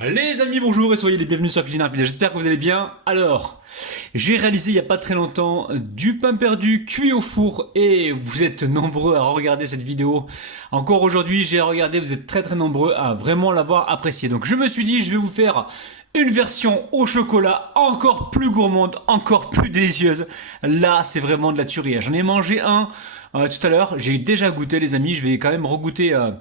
Les amis, bonjour et soyez les bienvenus sur Cuisine Rapide, j'espère que vous allez bien. Alors, j'ai réalisé il n'y a pas très longtemps du pain perdu cuit au four et vous êtes nombreux à regarder cette vidéo. Encore aujourd'hui, j'ai regardé, vous êtes très nombreux à vraiment l'avoir apprécié. Donc je me suis dit, je vais vous faire une version au chocolat encore plus gourmande, encore plus délicieuse. Là, c'est vraiment de la tuerie. J'en ai mangé un tout à l'heure, j'ai déjà goûté les amis, je vais quand même regoûter après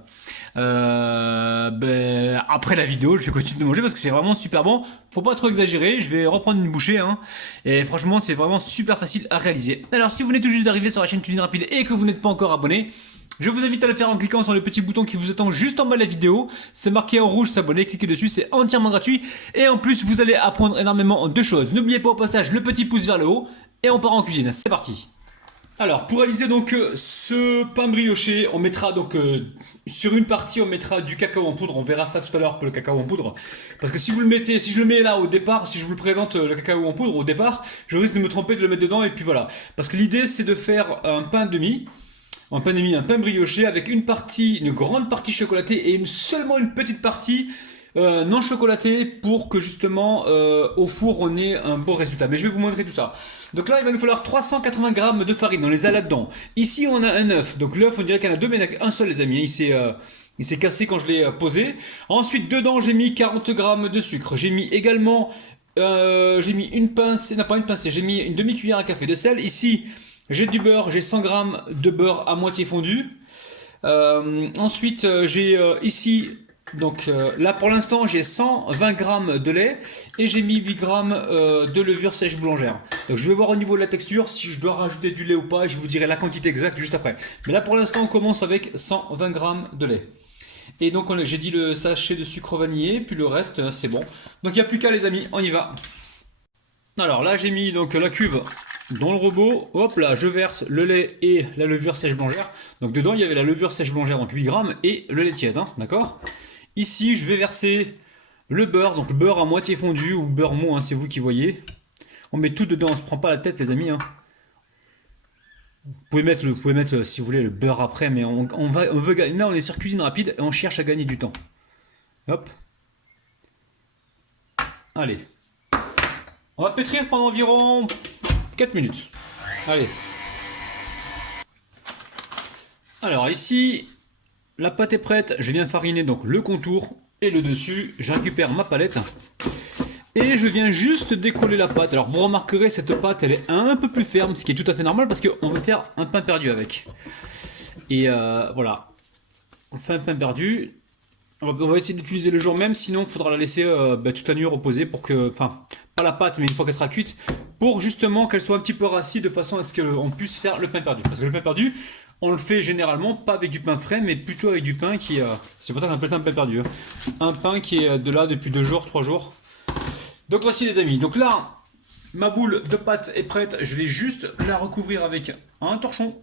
la vidéo. Je vais continuer de manger parce que c'est vraiment super bon. Faut pas trop exagérer, je vais reprendre une bouchée hein. Et franchement c'est vraiment super facile à réaliser. Alors si vous venez tout juste d'arriver sur la chaîne Cuisine Rapide et que vous n'êtes pas encore abonné, je vous invite à le faire en cliquant sur le petit bouton qui vous attend juste en bas de la vidéo. C'est marqué en rouge s'abonner, cliquez dessus, c'est entièrement gratuit. Et en plus vous allez apprendre énormément de choses. N'oubliez pas au passage le petit pouce vers le haut et on part en cuisine, c'est parti. Alors, pour réaliser donc ce pain brioché, on mettra donc sur une partie on mettra du cacao en poudre. On verra ça tout à l'heure pour le cacao en poudre. Parce que si vous le mettez, si je le mets là au départ, si je vous le présente le cacao en poudre au départ, je risque de me tromper de le mettre dedans et puis voilà. Parce que l'idée c'est de faire un pain demi, un pain brioché avec une grande partie chocolatée et seulement une petite partie non chocolatée pour que justement au four on ait un beau résultat. Mais je vais vous montrer tout ça. Donc là il va nous falloir 380 grammes de farine, on les a là-dedans. Ici on a un œuf, donc l'œuf on dirait qu'il y en a deux mais il n'y en a qu'un seul les amis, il s'est cassé quand je l'ai posé. Ensuite dedans j'ai mis 40 grammes de sucre, j'ai mis également j'ai mis une pincée, non pas une pincée, j'ai mis une demi-cuillère à café de sel. Ici j'ai du beurre, j'ai 100 grammes de beurre à moitié fondu. Ensuite j'ai ici donc là pour l'instant j'ai 120 grammes de lait et j'ai mis 8 grammes de levure sèche boulangère. Donc je vais voir au niveau de la texture si je dois rajouter du lait ou pas et je vous dirai la quantité exacte juste après. Mais là pour l'instant on commence avec 120 grammes de lait. Et donc j'ai dit le sachet de sucre vanillé puis le reste c'est bon. Donc il n'y a plus qu'à les amis, on y va. Alors là j'ai mis donc la cuve dans le robot, hop là je verse le lait et la levure sèche boulangère. Donc dedans il y avait la levure sèche boulangère donc 8 grammes et le lait tiède, hein, d'accord. Ici, je vais verser le beurre, donc le beurre à moitié fondu ou beurre mou, hein, c'est vous qui voyez. On met tout dedans, on se prend pas la tête, les amis. Hein. Vous pouvez mettre, si vous voulez, le beurre après, mais on veut gagner. Là, on est sur cuisine rapide et on cherche à gagner du temps. Hop. Allez. On va pétrir pendant environ 4 minutes. Allez. Alors ici, la pâte est prête, je viens fariner donc le contour et le dessus, je récupère ma palette et je viens juste décoller la pâte. Alors vous remarquerez cette pâte elle est un peu plus ferme, ce qui est tout à fait normal parce qu'on veut faire un pain perdu avec. Et voilà, on fait un pain perdu, on va essayer d'utiliser le jour même, sinon il faudra la laisser toute la nuit reposer pour que, enfin pas la pâte mais une fois qu'elle sera cuite, pour justement qu'elle soit un petit peu rassis de façon à ce qu'on puisse faire le pain perdu. Parce que le pain perdu, on le fait généralement pas avec du pain frais, mais plutôt avec du pain qui... c'est pour ça qu'on appelle ça un pain perdu. Hein. Un pain qui est de là depuis 2 jours, 3 jours. Donc voici les amis. Donc là, ma boule de pâte est prête. Je vais juste la recouvrir avec un torchon.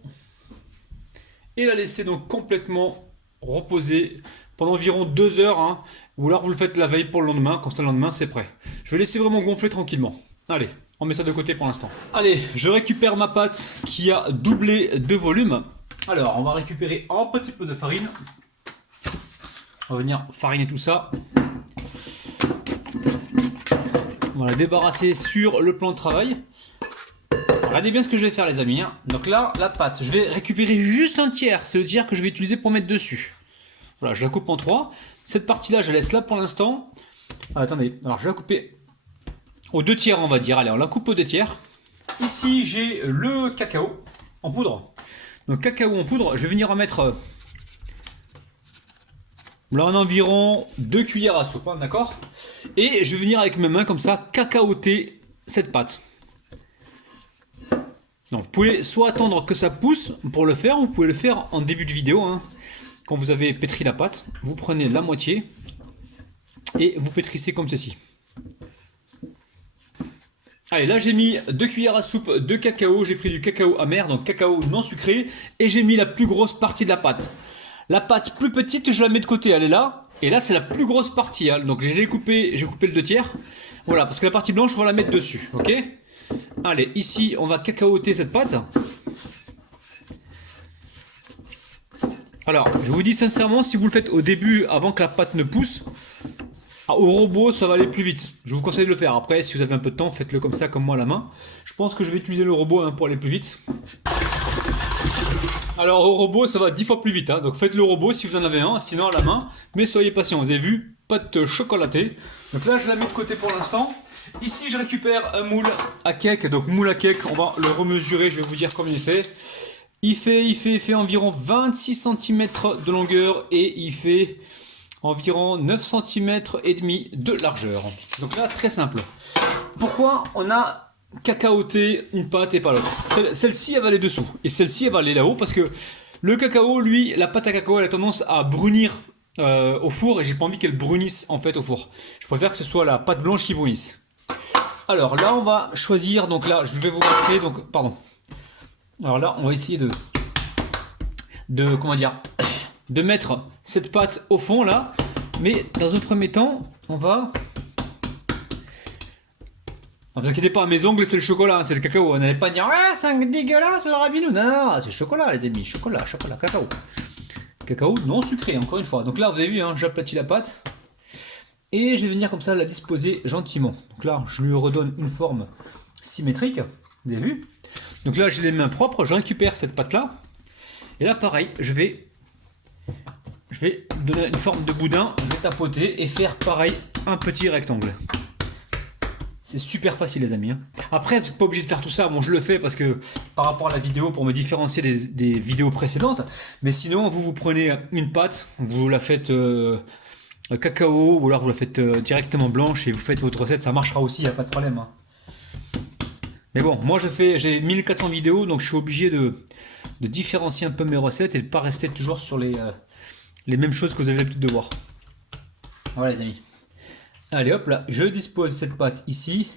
Et la laisser donc complètement reposer pendant environ 2 heures. Hein. Ou alors vous le faites la veille pour le lendemain. Comme ça le lendemain c'est prêt. Je vais laisser vraiment gonfler tranquillement. Allez, on met ça de côté pour l'instant. Allez, je récupère ma pâte qui a doublé de volume. Alors, on va récupérer un petit peu de farine. On va venir fariner tout ça. On va la débarrasser sur le plan de travail. Regardez bien ce que je vais faire les amis. Hein. Donc là, la pâte, je vais récupérer juste un tiers. C'est le tiers que je vais utiliser pour mettre dessus. Voilà, je la coupe en 3. Cette partie-là, je la laisse là pour l'instant. Ah, attendez, alors je vais la couper aux 2 tiers on va dire. Allez, on la coupe aux 2 tiers. Ici, j'ai le cacao en poudre. Donc cacao en poudre, je vais venir en mettre là en environ 2 cuillères à soupe, hein, d'accord. Et je vais venir avec mes mains comme ça cacaoter cette pâte. Donc vous pouvez soit attendre que ça pousse pour le faire, ou vous pouvez le faire en début de vidéo. Hein. Quand vous avez pétri la pâte, vous prenez la moitié et vous pétrissez comme ceci. Allez, là j'ai mis 2 cuillères à soupe de cacao, j'ai pris du cacao amer, donc cacao non sucré, et j'ai mis la plus grosse partie de la pâte. La pâte plus petite, je la mets de côté, elle est là, et là c'est la plus grosse partie, hein. Donc j'ai coupé le 2 tiers, voilà, parce que la partie blanche on va la mettre dessus, ok. Allez, ici on va cacaoter cette pâte. Alors, je vous dis sincèrement, si vous le faites au début, avant que la pâte ne pousse, Ah, au robot, ça va aller plus vite. Je vous conseille de le faire. Après, si vous avez un peu de temps, faites-le comme ça, comme moi à la main. Je pense que je vais utiliser le robot hein, pour aller plus vite. Alors au robot, ça va 10 fois plus vite. Hein. Donc faites le robot si vous en avez un, sinon à la main. Mais soyez patient. Vous avez vu, pâte chocolatée. Donc là, je la mets de côté pour l'instant. Ici, je récupère un moule à cake. Donc moule à cake, on va le remesurer. Je vais vous dire combien il fait. Il fait environ 26 cm de longueur et il fait environ 9 cm et demi de largeur. Donc là, très simple. Pourquoi on a cacaoté une pâte et pas l'autre? Celle-ci, elle va aller dessous et celle-ci, elle va aller là-haut parce que le cacao, lui, la pâte à cacao, elle a tendance à brunir au four et j'ai pas envie qu'elle brunisse en fait au four. Je préfère que ce soit la pâte blanche qui brunisse. Alors là, on va choisir, donc là, je vais vous montrer, donc, pardon. Alors là, on va essayer comment dire, de mettre cette pâte au fond là, mais dans un premier temps, on va... Ne vous inquiétez pas, mes ongles c'est le chocolat, c'est le cacao. On n'allait pas dire ouais, c'est dégueulasse le rabinou. Non, non, c'est chocolat les amis, chocolat, cacao. Cacao non sucré, encore une fois. Donc là, vous avez vu, hein, j'aplatis la pâte. Et je vais venir comme ça la disposer gentiment. Donc là, je lui redonne une forme symétrique. Vous avez vu? Donc là, j'ai les mains propres, je récupère cette pâte là. Et là, pareil, je vais donner une forme de boudin, je vais tapoter et faire pareil un petit rectangle. C'est super facile les amis. Hein. Après, vous n'êtes pas obligé de faire tout ça. Bon, je le fais parce que par rapport à la vidéo, pour me différencier des vidéos précédentes. Mais sinon, vous prenez une pâte, vous la faites cacao ou alors vous la faites directement blanche et vous faites votre recette. Ça marchera aussi, il n'y a pas de problème. Hein. Mais bon, moi j'ai 1400 vidéos, donc je suis obligé de différencier un peu mes recettes et de ne pas rester toujours sur les mêmes choses que vous avez l'habitude de voir. Voilà les amis. Allez hop là, je dispose cette pâte ici,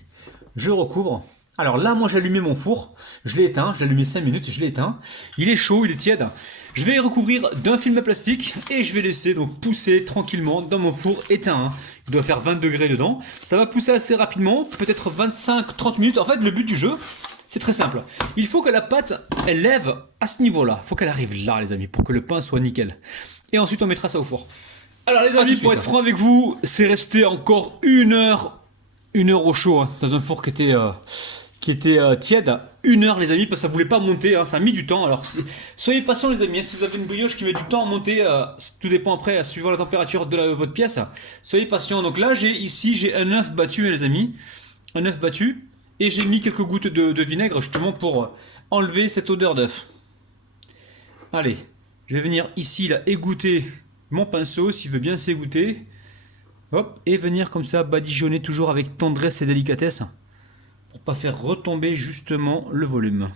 je recouvre. Alors là, moi j'ai allumé mon four, je l'ai éteint, je l'ai allumé 5 minutes, je l'ai éteint. Il est chaud, il est tiède. Je vais recouvrir d'un film à plastique et je vais laisser donc pousser tranquillement dans mon four éteint. Hein. Il doit faire 20 degrés dedans. Ça va pousser assez rapidement, peut-être 25-30 minutes. En fait, le but du jeu, c'est très simple. Il faut que la pâte, elle lève à ce niveau-là. Il faut qu'elle arrive là, les amis, pour que le pain soit nickel. Et ensuite, on mettra ça au four. Alors les amis, pour être franc avec vous, c'est resté encore une heure au chaud, hein, dans un four qui était tiède. 1 heure les amis, parce que ça voulait pas monter, hein, ça a mis du temps. Alors soyez patients les amis, hein, si vous avez une brioche qui met du temps à monter, tout dépend après, suivant la température de votre pièce. Soyez patients. Donc là, j'ai un œuf battu les amis, un œuf battu, et j'ai mis quelques gouttes de vinaigre justement pour enlever cette odeur d'œuf. Allez, je vais venir ici là égoutter mon pinceau s'il veut bien s'égoutter. Hop, et venir comme ça badigeonner toujours avec tendresse et délicatesse pour pas faire retomber justement le volume.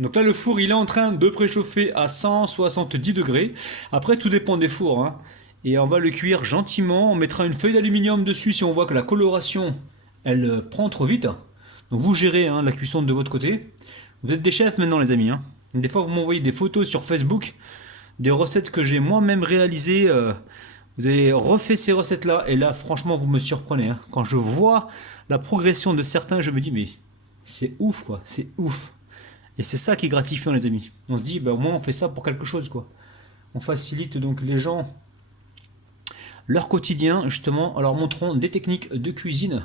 Donc là le four il est en train de préchauffer à 170 degrés. Après tout dépend des fours. Hein. Et on va le cuire gentiment. On mettra une feuille d'aluminium dessus si on voit que la coloration elle prend trop vite. Donc vous gérez hein, la cuisson de votre côté. Vous êtes des chefs maintenant les amis. Hein. Des fois vous m'envoyez des photos sur Facebook. Des recettes que j'ai moi-même réalisées. Vous avez refait ces recettes-là. Et là, franchement, vous me surprenez. Hein. Quand je vois la progression de certains, je me dis, mais c'est ouf, quoi. C'est ouf. Et c'est ça qui est gratifiant, les amis. On se dit, bah, au moins, on fait ça pour quelque chose, quoi. On facilite donc les gens leur quotidien, justement, en leur montrant des techniques de cuisine.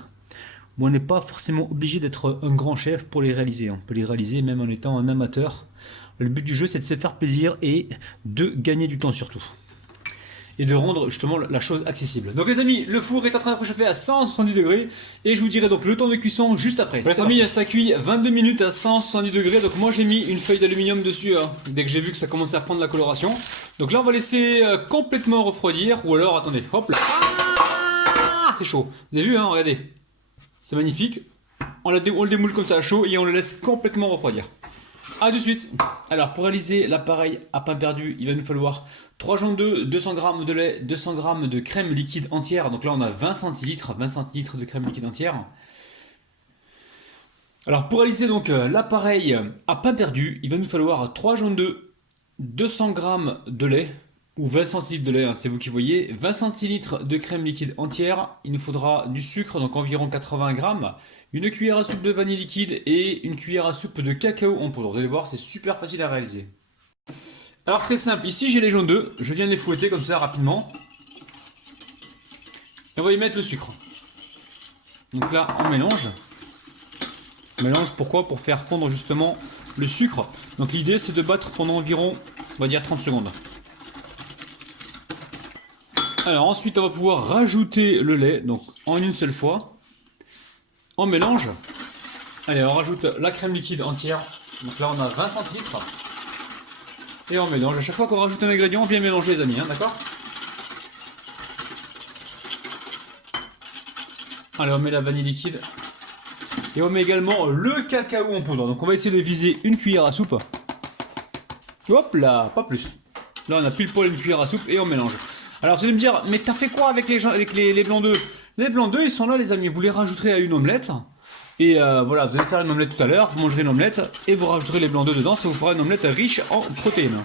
Où on n'est pas forcément obligé d'être un grand chef pour les réaliser. On peut les réaliser même en étant un amateur. Le but du jeu, c'est de se faire plaisir et de gagner du temps surtout. Et de rendre justement la chose accessible. Donc les amis, le four est en train de préchauffer à 170 degrés. Et je vous dirai donc le temps de cuisson juste après. Les amis, ça cuit 22 minutes à 170 degrés. Donc moi j'ai mis une feuille d'aluminium dessus. Hein, dès que j'ai vu que ça commençait à prendre la coloration. Donc là on va laisser complètement refroidir. Ou alors, attendez, hop là. Ah, c'est chaud. Vous avez vu, hein, regardez. C'est magnifique. On le démoule comme ça à chaud et on le laisse complètement refroidir. A de suite. Alors pour réaliser l'appareil à pain perdu, il va nous falloir 3 jaunes d'œufs, 200 g de lait, 200 g de crème liquide entière. Donc là on a 20 centilitres de crème liquide entière. Alors pour réaliser donc l'appareil à pain perdu, il va nous falloir 3 jaunes d'œufs, 200 g de lait, ou 20 centilitres de lait, hein, c'est vous qui voyez, 20 centilitres de crème liquide entière, il nous faudra du sucre, donc environ 80 g, une cuillère à soupe de vanille liquide et une cuillère à soupe de cacao en poudre. Vous allez voir, c'est super facile à réaliser. Alors très simple, ici j'ai les jaunes d'œufs, je viens de les fouetter comme ça rapidement. Et on va y mettre le sucre. Donc là, on mélange. On mélange pourquoi? Pour faire fondre justement le sucre. Donc l'idée c'est de battre pendant environ, on va dire 30 secondes. Alors ensuite on va pouvoir rajouter le lait, donc en une seule fois. On mélange. Allez, on rajoute la crème liquide entière. Donc là on a 20 centilitres. Et on mélange. À chaque fois qu'on rajoute un ingrédient, on vient mélanger les amis, hein, d'accord? Allez, on met la vanille liquide. Et on met également le cacao en poudre. Donc on va essayer de viser une cuillère à soupe. Hop là, pas plus. Là on a pile poil une cuillère à soupe et on mélange. Alors vous allez me dire, mais t'as fait quoi avec les blancs d'œufs? Les blancs d'œufs ils sont là les amis, vous les rajouterez à une omelette. Et voilà, vous allez faire une omelette tout à l'heure, vous mangerez une omelette et vous rajouterez les blancs d'œufs dedans, ça vous fera une omelette riche en protéines.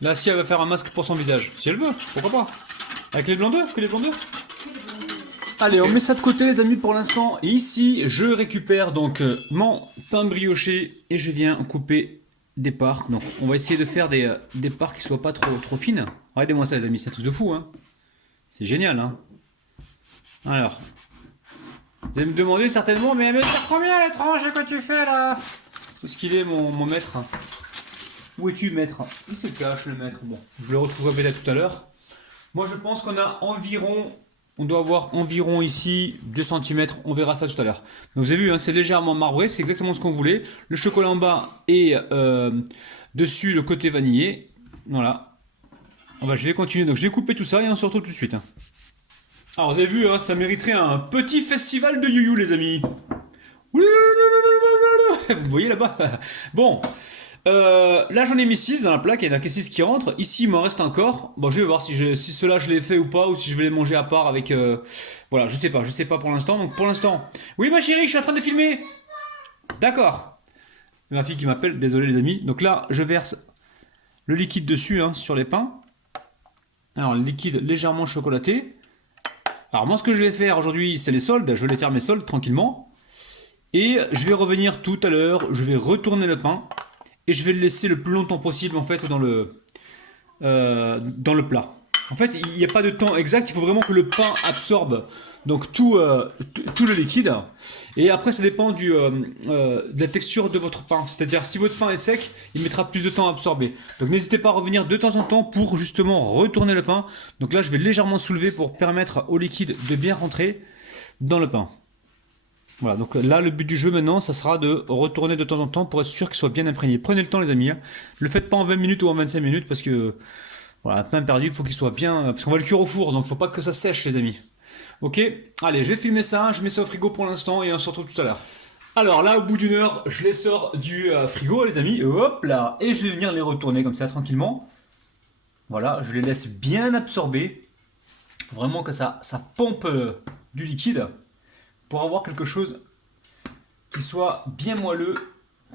Là si elle va faire un masque pour son visage, si elle veut, pourquoi pas? Avec les blancs d'œufs, que les blancs d'œufs. Allez, on met ça de côté les amis pour l'instant. Et ici, je récupère donc mon pain brioché et je viens couper des parts. Donc, on va essayer de faire des parts qui soient pas trop fines. Regardez-moi ça les amis, c'est un truc de fou, hein. C'est génial, hein. Alors, vous allez me demander certainement, mais sert combien la tranche que tu fais là? Où est-ce qu'il est mon maître? Où es-tu maître? Il se cache le maître. Bon, je le retrouverai peut-être tout à l'heure. Moi, je pense qu'on a environ... On doit avoir environ ici 2 cm, on verra ça tout à l'heure. Donc vous avez vu, hein, c'est légèrement marbré, c'est exactement ce qu'on voulait. Le chocolat en bas et dessus le côté vanillé. Voilà. Je vais continuer, donc je vais couper tout ça et on se retrouve tout de suite. Hein. Alors vous avez vu, hein, ça mériterait un petit festival de you les amis. Vous voyez là-bas. Bon. Là j'en ai mis 6 dans la plaque, il y en a que 6 qui rentrent. Ici il m'en reste encore. Bon je vais voir si ceux-là je les fais ou pas, ou si je vais les manger à part avec... Voilà, je sais pas pour l'instant. Donc pour l'instant... Oui ma chérie, je suis en train de filmer. D'accord. Ma fille qui m'appelle, désolé les amis. Donc là je verse le liquide dessus, hein, sur les pains. Alors le liquide légèrement chocolaté. Alors moi ce que je vais faire aujourd'hui c'est les soldes, je vais les faire mes soldes tranquillement. Et je vais revenir tout à l'heure, je vais retourner le pain. Et je vais le laisser le plus longtemps possible en fait dans le plat. En fait, il n'y a pas de temps exact, il faut vraiment que le pain absorbe donc tout le liquide. Et après, ça dépend de la texture de votre pain. C'est-à-dire, si votre pain est sec, il mettra plus de temps à absorber. Donc n'hésitez pas à revenir de temps en temps pour justement retourner le pain. Donc là, je vais légèrement soulever pour permettre au liquide de bien rentrer dans le pain. Voilà, donc là le but du jeu maintenant ça sera de retourner de temps en temps pour être sûr qu'il soit bien imprégné. Prenez le temps les amis, hein. Le faites pas en 20 minutes ou en 25 minutes parce que voilà, pain perdu, il faut qu'il soit bien, parce qu'on va le cuire au four donc il faut pas que ça sèche les amis. Ok, allez je vais filmer ça, je mets ça au frigo pour l'instant et on se retrouve tout à l'heure. Alors là au bout d'une heure je les sors du frigo les amis, hop là, et je vais venir les retourner comme ça tranquillement. Voilà, je les laisse bien absorber, vraiment que ça pompe du liquide. Pour avoir quelque chose qui soit bien moelleux,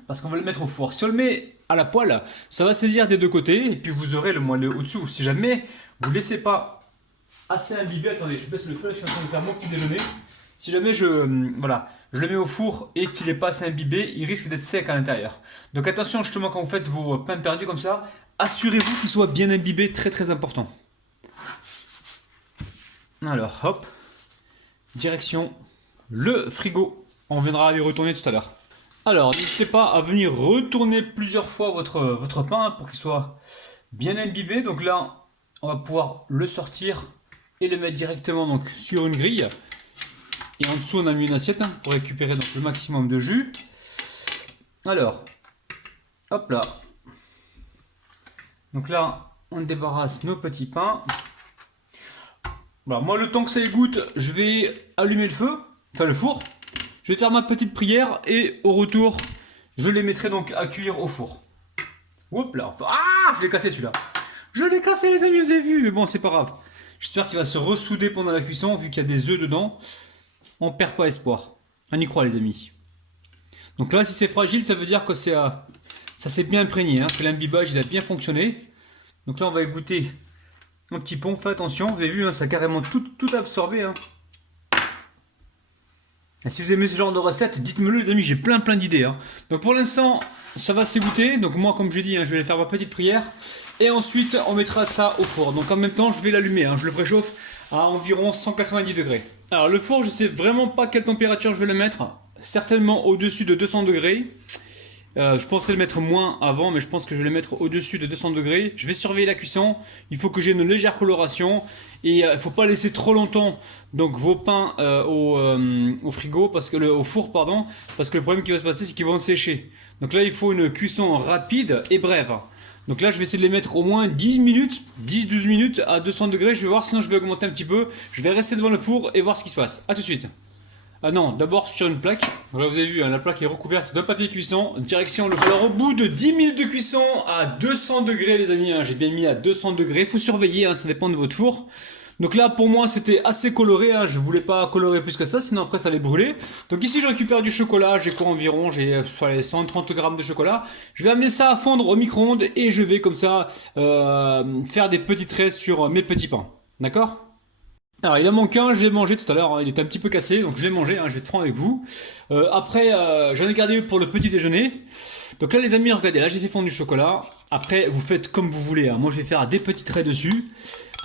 parce qu'on va le mettre au four. Si on le met à la poêle, ça va saisir des deux côtés, et puis vous aurez le moelleux au-dessous. Si jamais vous ne laissez pas assez imbiber, attendez, je baisse le feu, je suis en train de faire mon petit déjeuner. Si jamais je le mets au four et qu'il n'est pas assez imbibé, il risque d'être sec à l'intérieur. Donc attention justement quand vous faites vos pains perdus comme ça, assurez-vous qu'il soit bien imbibé, très très important. Alors hop, direction le frigo, on viendra les retourner tout à l'heure. Alors n'hésitez pas à venir retourner plusieurs fois votre pain pour qu'il soit bien imbibé. Donc là on va pouvoir le sortir et le mettre directement donc sur une grille. Et en dessous on a mis une assiette, hein, pour récupérer donc le maximum de jus. Alors hop là, donc là on débarrasse nos petits pains. Voilà, moi le temps que ça égoutte, je vais allumer le feu. Enfin le four, je vais faire ma petite prière et au retour, je les mettrai donc à cuire au four. Hop là, ah, je l'ai cassé celui-là. Je l'ai cassé les amis, vous avez vu, mais bon c'est pas grave. J'espère qu'il va se ressouder pendant la cuisson, vu qu'il y a des œufs dedans. On perd pas espoir. On y croit les amis. Donc là si c'est fragile, ça veut dire que ça s'est bien imprégné, hein, que l'imbibage il a bien fonctionné. Donc là on va égoutter un petit pont, faites attention, vous avez vu, hein, ça a carrément tout absorbé. Hein. Et si vous aimez ce genre de recette, dites-me-le les amis, j'ai plein d'idées. Hein. Donc pour l'instant, ça va s'égoutter. Donc moi, comme j'ai dit, hein, je vais aller faire ma petite prière. Et ensuite, on mettra ça au four. Donc en même temps, je vais l'allumer. Hein. Je le préchauffe à environ 190 degrés. Alors le four, je sais vraiment pas quelle température je vais le mettre. Certainement au-dessus de 200 degrés. Je pensais le mettre moins avant, mais je pense que je vais le mettre au-dessus de 200 degrés. Je vais surveiller la cuisson. Il faut que j'ai une légère coloration. Et il ne faut pas laisser trop longtemps donc vos pains au frigo, au four, pardon, parce que le problème qui va se passer, c'est qu'ils vont sécher. Donc là, il faut une cuisson rapide et brève. Donc là, je vais essayer de les mettre au moins 10 minutes, 10-12 minutes à 200 degrés. Je vais voir, sinon je vais augmenter un petit peu. Je vais rester devant le four et voir ce qui se passe. A tout de suite. Ah non, d'abord sur une plaque. Là vous avez vu, hein, la plaque est recouverte d'un papier cuisson. Direction le... Alors au bout de 10 minutes de cuisson à 200 degrés les amis, hein, j'ai bien mis à 200 degrés. Il faut surveiller, hein, ça dépend de votre four. Donc là pour moi c'était assez coloré, hein, je voulais pas colorer plus que ça, sinon après ça allait brûler. Donc ici je récupère du chocolat, j'ai quoi environ, j'ai 130 grammes de chocolat. Je vais amener ça à fondre au micro-ondes et je vais comme ça faire des petits traits sur mes petits pains. D'accord ? Alors il en manque un, je l'ai mangé tout à l'heure, hein, il était un petit peu cassé, donc je l'ai mangé, hein, je vais être franc avec vous. Après, j'en ai gardé pour le petit déjeuner. Donc là les amis, regardez, là j'ai fait fondre du chocolat. Après, vous faites comme vous voulez, hein. Moi je vais faire des petits traits dessus.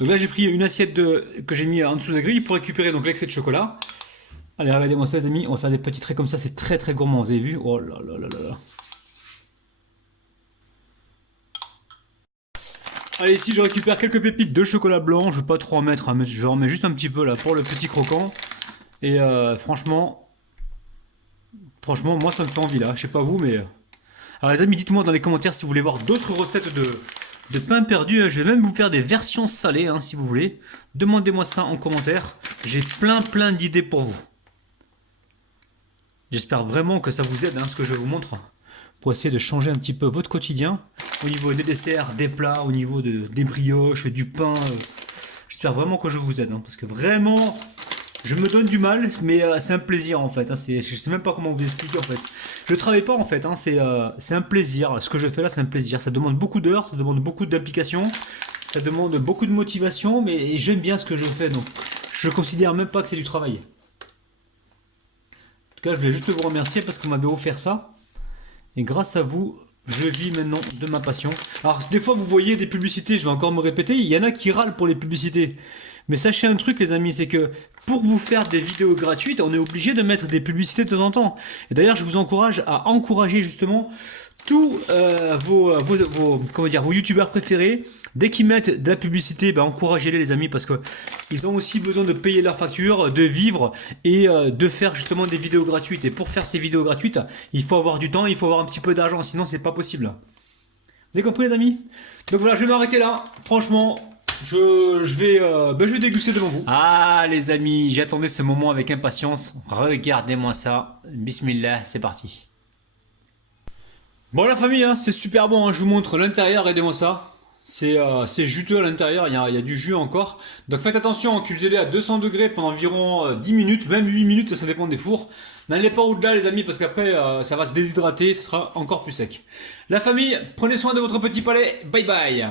Donc là j'ai pris une assiette que j'ai mis en dessous de la grille pour récupérer donc l'excès de chocolat. Allez, regardez-moi ça les amis, on va faire des petits traits comme ça, c'est très gourmand, vous avez vu? Oh là là là là là. Allez, ici je récupère quelques pépites de chocolat blanc, je vais pas trop en mettre, hein, mais j'en mets juste un petit peu là pour le petit croquant. Et franchement, moi ça me fait envie là, je sais pas vous, mais... Alors les amis, dites-moi dans les commentaires si vous voulez voir d'autres recettes de pain perdu, hein. Je vais même vous faire des versions salées, hein, si vous voulez. Demandez-moi ça en commentaire, j'ai plein d'idées pour vous. J'espère vraiment que ça vous aide, hein, ce que je vous montre, pour essayer de changer un petit peu votre quotidien, au niveau des desserts, des plats, au niveau des brioches, du pain. J'espère vraiment que je vous aide, hein, parce que vraiment, je me donne du mal, mais c'est un plaisir en fait. Hein, je sais même pas comment vous expliquer en fait. Je travaille pas en fait, hein, c'est un plaisir. Ce que je fais là, c'est un plaisir. Ça demande beaucoup d'heures, ça demande beaucoup d'implication, ça demande beaucoup de motivation, mais j'aime bien ce que je fais, donc je considère même pas que c'est du travail. En tout cas, je voulais juste vous remercier parce que vous m'avez offert ça. Et grâce à vous, je vis maintenant de ma passion. Alors, des fois, vous voyez des publicités, je vais encore me répéter, il y en a qui râlent pour les publicités. Mais sachez un truc, les amis, c'est que pour vous faire des vidéos gratuites, on est obligé de mettre des publicités de temps en temps. Et d'ailleurs, je vous encourage à encourager justement tous vos youtubeurs préférés. Dès qu'ils mettent de la publicité, ben encouragez-les les amis parce que ils ont aussi besoin de payer leurs factures, de vivre et de faire justement des vidéos gratuites. Et pour faire ces vidéos gratuites, il faut avoir du temps, il faut avoir un petit peu d'argent, sinon c'est pas possible. Vous avez compris les amis? Donc voilà, je vais m'arrêter là. Franchement, je vais déguster devant vous. Ah les amis, j'attendais ce moment avec impatience. Regardez-moi ça. Bismillah, c'est parti. Bon la famille, hein, c'est super bon, hein. Je vous montre l'intérieur, regardez-moi ça. C'est juteux à l'intérieur, il y a du jus encore. Donc faites attention, cuisez-les à 200 degrés pendant environ 10 minutes, même 8 minutes, ça dépend des fours. N'allez pas au-delà les amis, parce qu'après ça va se déshydrater, ce sera encore plus sec. La famille, prenez soin de votre petit palais, bye bye.